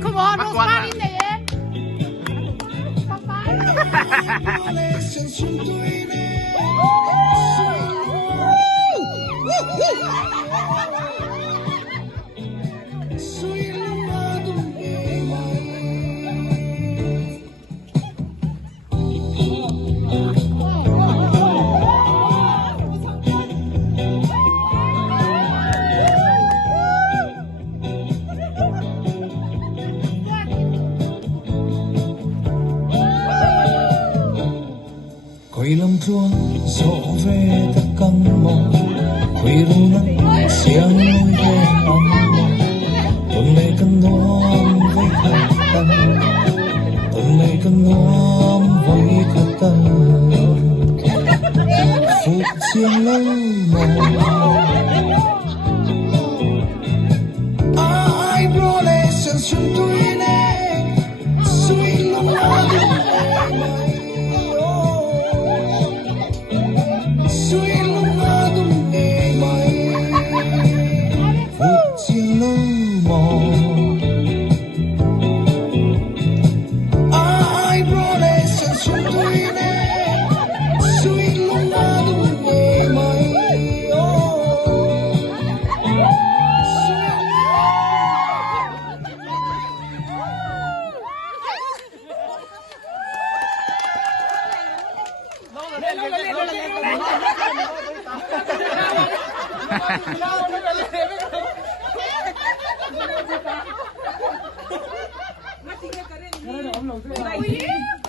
Come on, no smiling there. Quỳ lâm chuông rộ về tất căng mộng, quỳ ru nắng xiang lối về ấm mộng, tuần này cần noam với khát tâm, tuần này cần noam với khát tâm, phục xiang lâu mộng. Ai bro lệ sen xuân tuổi nè, suy lòng ai Ui